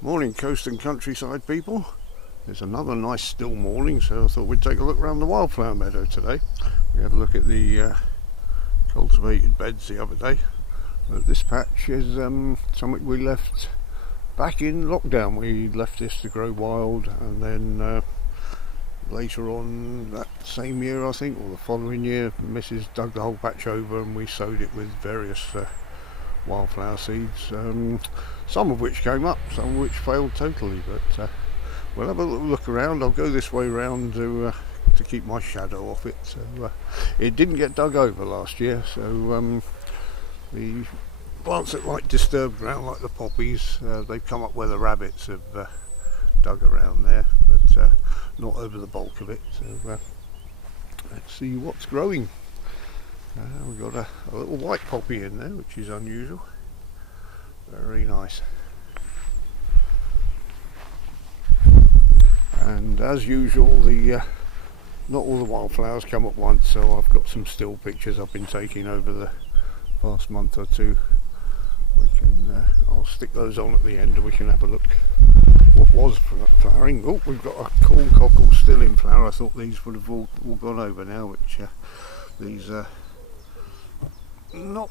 Morning, coast and countryside people. It's another nice still morning, so I thought we'd take a look around the Wildflower Meadow today. We had a look at the cultivated beds the other day, but this patch is something we left back in lockdown. We left this to grow wild, and then later on that same year, I think, or the following year, Mrs. dug the whole patch over and we sowed it with various wildflower seeds, some of which came up, some of which failed totally, but we'll have a little look around. I'll go this way round to keep my shadow off it. So it didn't get dug over last year, so the plants that like disturbed ground, like the poppies, they've come up where the rabbits have dug around there, but not over the bulk of it. So let's see what's growing. We've got a little white poppy in there, which is unusual. Very nice. And as usual, not all the wildflowers come at once, so I've got some still pictures I've been taking over the past month or two. I'll stick those on at the end and we can have a look what was flowering. Oh, we've got a corn cockle still in flower. I thought these would have all gone over now, which these are not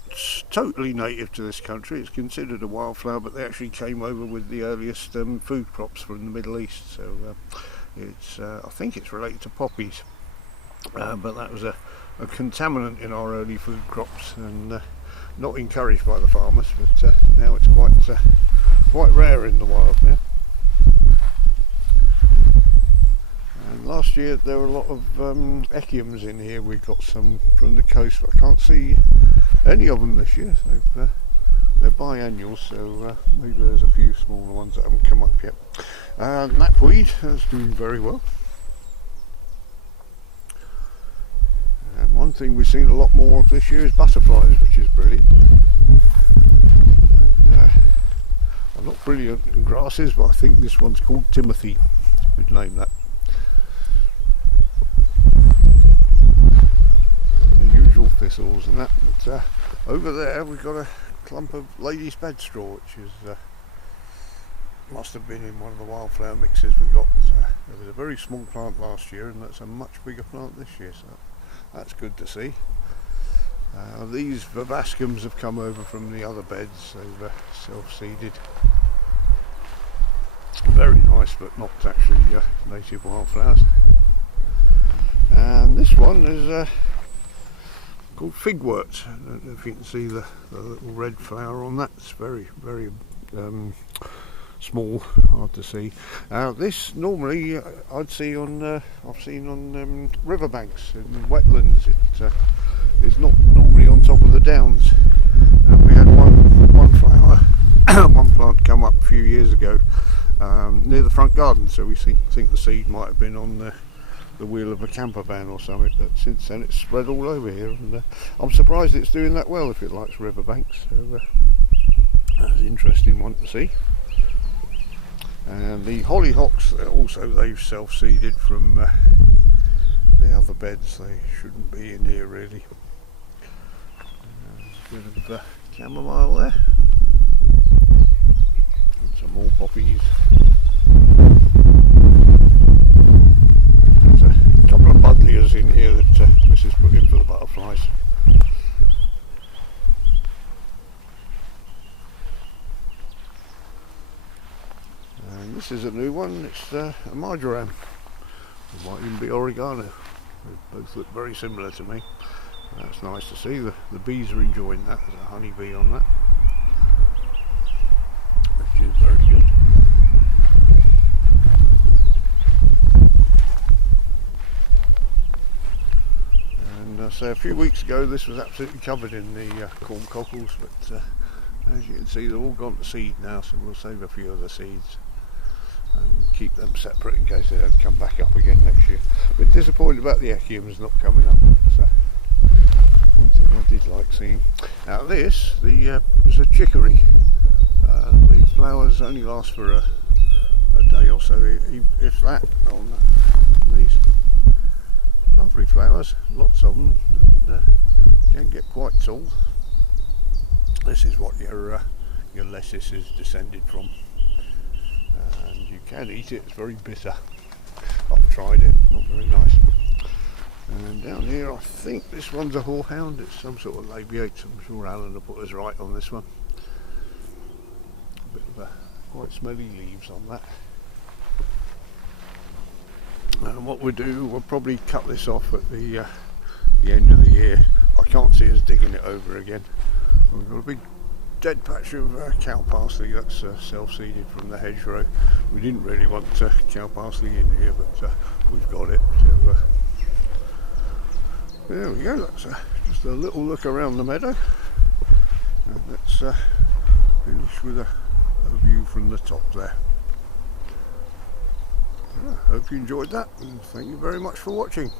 totally native to this country. It's considered a wildflower, but they actually came over with the earliest food crops from the Middle East. So it's I think it's related to poppies, but that was a contaminant in our early food crops, and not encouraged by the farmers. But now it's quite rare in the wild now. And last year there were a lot of echiums in here. We got some from the coast, but I can't see any of them this year. So they're biannuals, so maybe there's a few smaller ones that haven't come up yet. Knapweed is doing very well. And one thing we've seen a lot more of this year is butterflies, which is brilliant. And I'm not brilliant in grasses, but I think this one's called Timothy. Good name, that. And the usual thistles and that. But over there we've got a clump of lady's bedstraw, which is must have been in one of the wildflower mixes we got. There was a very small plant last year, and that's a much bigger plant this year, so that's good to see. These vivascums have come over from the other beds. They've self-seeded. Very nice, but not actually native wildflowers. And this one is called Fiveup. I don't know if you can see the little red flower on that. It's very, very small, hard to see. This normally I've seen on riverbanks and wetlands. It is not normally on top of the downs. We had one flower, one plant come up a few years ago near the front garden, so we think the seed might have been on the wheel of a camper van or something, but since then it's spread all over here, and I'm surprised it's doing that well if it likes riverbanks. So that's an interesting one to see. And the hollyhocks also, they've self-seeded from the other beds. They shouldn't be in here really. A bit of chamomile there, and some more poppies. There's a couple of buddleias in here that Mrs. put in for the butterflies. And this is a new one. It's a marjoram. It might even be oregano. They both look very similar to me. That's nice to see. The bees are enjoying that. There's a honeybee on that, which is very good. And so a few weeks ago this was absolutely covered in the corn cockles, but as you can see they're all gone to seed now, so we'll save a few of the seeds and keep them separate in case they don't come back up again next year. A bit disappointed about the echiums not coming up. So one thing I did like seeing. Now this is a chicory. The flowers only last for a day or so, if that, on these. Lovely flowers, lots of them, and can get quite tall. This is what your lettuce is descended from. can eat it, it's very bitter. I've tried it, not very nice. And down here, I think this one's a horehound. It's some sort of labiate. I'm sure Alan will put us right on this one. A bit of quite smelly leaves on that. And what we'll do, we'll probably cut this off at the end of the year. I can't see us digging it over again. We've got a big dead patch of cow parsley that's self-seeded from the hedgerow. We didn't really want cow parsley in here, but we've got it. So, there we go, that's just a little look around the meadow. And let's finish with a view from the top there. I hope you enjoyed that, and thank you very much for watching.